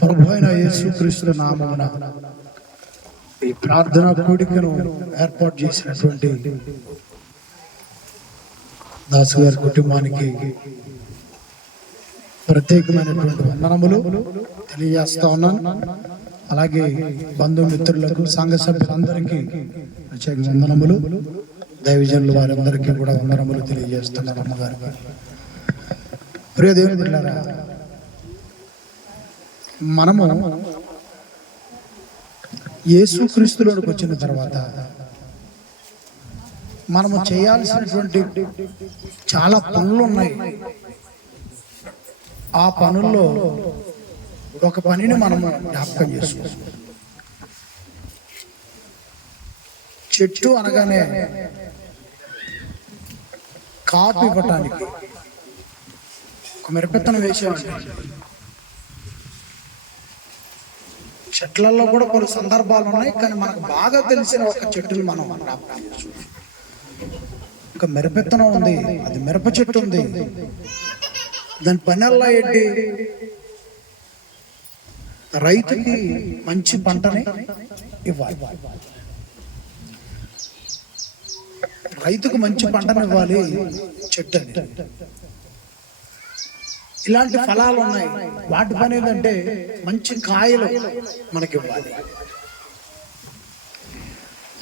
ప్రభువైన యేసుక్రీస్తు నామమున ఈ ప్రార్థనా కూడికను ఏర్పాటు చేసినటువంటి దాసు గారి కుటుంబానికి ప్రత్యేకమైనటువంటి వందనములు తెలియజేస్తా ఉన్నాను. అలాగే బంధుమిత్రులకు సంఘ సభ్యులందరికీ ప్రత్యేక వందనములు, దైవజనులు వారందరికీ కూడా వందనములు తెలియజేస్తున్నాను. అమ్మగారికి ప్రియ దేవుని బిడ్డలారా, మనము యేసుక్రీస్తులోకి వచ్చిన తర్వాత మనము చేయాల్సినటువంటి చాలా పనులు ఉన్నాయి. ఆ పనుల్లో ఒక పనిని మనము జ్ఞాపకం చేసుకోవాలి. చెట్టు అనగానే కాపు ఇవ్వటానికి ఒక మిరపెత్తనం వేసేవాడి. చెట్లలో కూడా కొన్ని సందర్భాలు ఉన్నాయి, కానీ మనకు బాగా తెలిసిన ఒక చెట్టుని మనం జ్ఞాపకం చేసుకోవాలి. ఒక మిరపెత్తనం ఉంది, అది మిరప చెట్టు ఉంది. దాని పనల్లా ఏంటి? రైతుకి మంచి పంటని ఇవ్వాలి. రైతుకు మంచి పంటను ఇవ్వాలి చెట్టు. ఇలాంటి ఫలాలు ఉన్నాయి. వాటి పని ఏంటంటే మంచి కాయలు మనకి ఇవ్వాలి.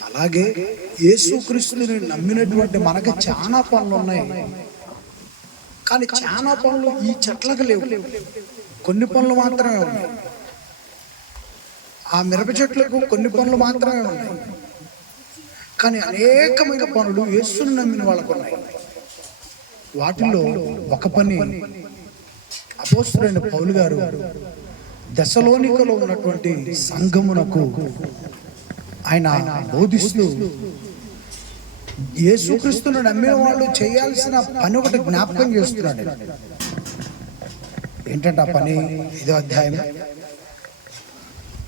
అలాగే యేసుక్రీస్తుని నమ్మినటువంటి మనకి చాలా పనులు ఉన్నాయి, కానీ చాలా పనులు ఈ చెట్లకు లేవు. కొన్ని పనులు మాత్రమే ఉన్నాయి. ఆ మిరప చెట్లకు కొన్ని పనులు మాత్రమే ఉన్నాయి, కానీ అనేకమైన పనులు యేసుని నమ్మిన వాళ్ళకు ఉన్నాయి. వాటిలో ఒక పని అపోస్తలుడైన పౌలు గారు దెస్సలోనికలో ఉన్నటువంటి సంఘమునకు ఆయన బోధిస్తూ యేసుక్రీస్తును నమ్మిన వాళ్ళు చేయాల్సిన పని ఒకటి జ్ఞాపకం చేస్తున్నాడు. ఏంటంటే ఆ పని 5వ అధ్యాయం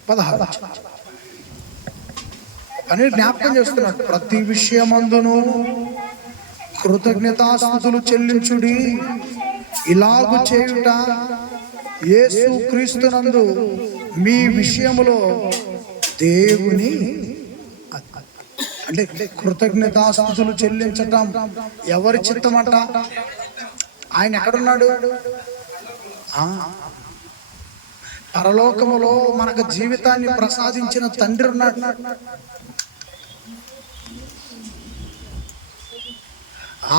16 పని జ్ఞాపకం చేస్తున్నాడు. ప్రతి విషయమందును కృతజ్ఞతాస్తుతులు చెల్లించుడి, ఇలాగు చేయుట యేసుక్రీస్తునందు మీ విషయములో దేవుని, అంటే కృతజ్ఞతాస్తుతులు చెల్లించటం ఎవరి చిత్తమంట? ఆయన ఎక్కడున్నాడు? పరలోకములో మనకు జీవితాన్ని ప్రసాదించిన తండ్రి ఉన్నాడు.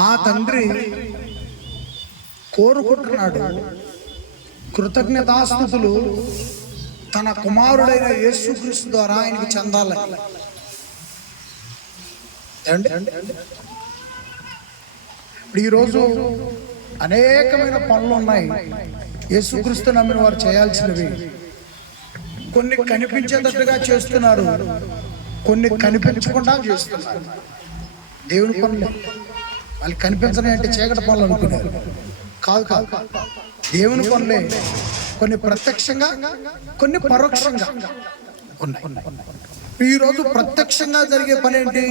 ఆ తండ్రి కోరుకుంటున్నాడు కృతజ్ఞతాస్తుతులు తన కుమారుడైన యేసుక్రీస్తు ద్వారా ఆయనకి చెందాలి. ఇప్పుడు ఈరోజు అనేకమైన పనులు ఉన్నాయి యేసుక్రీస్తు నమ్మిన వారు చేయాల్సినవి. కొన్ని కనిపించేటట్టుగా చేస్తున్నారు, కొన్ని కనిపించకుండా చేస్తున్నారు. దేవుని పనులు వాళ్ళు కనిపించని అంటే చీకటి పనులు అనుకున్నారు. కాదు కాదు, దేవుని పనులే. కొన్ని ప్రత్యక్షంగా, కొన్ని పరోక్షంగా ఉన్నాయి. ఈరోజు ప్రత్యక్షంగా జరిగే పని ఏంటి?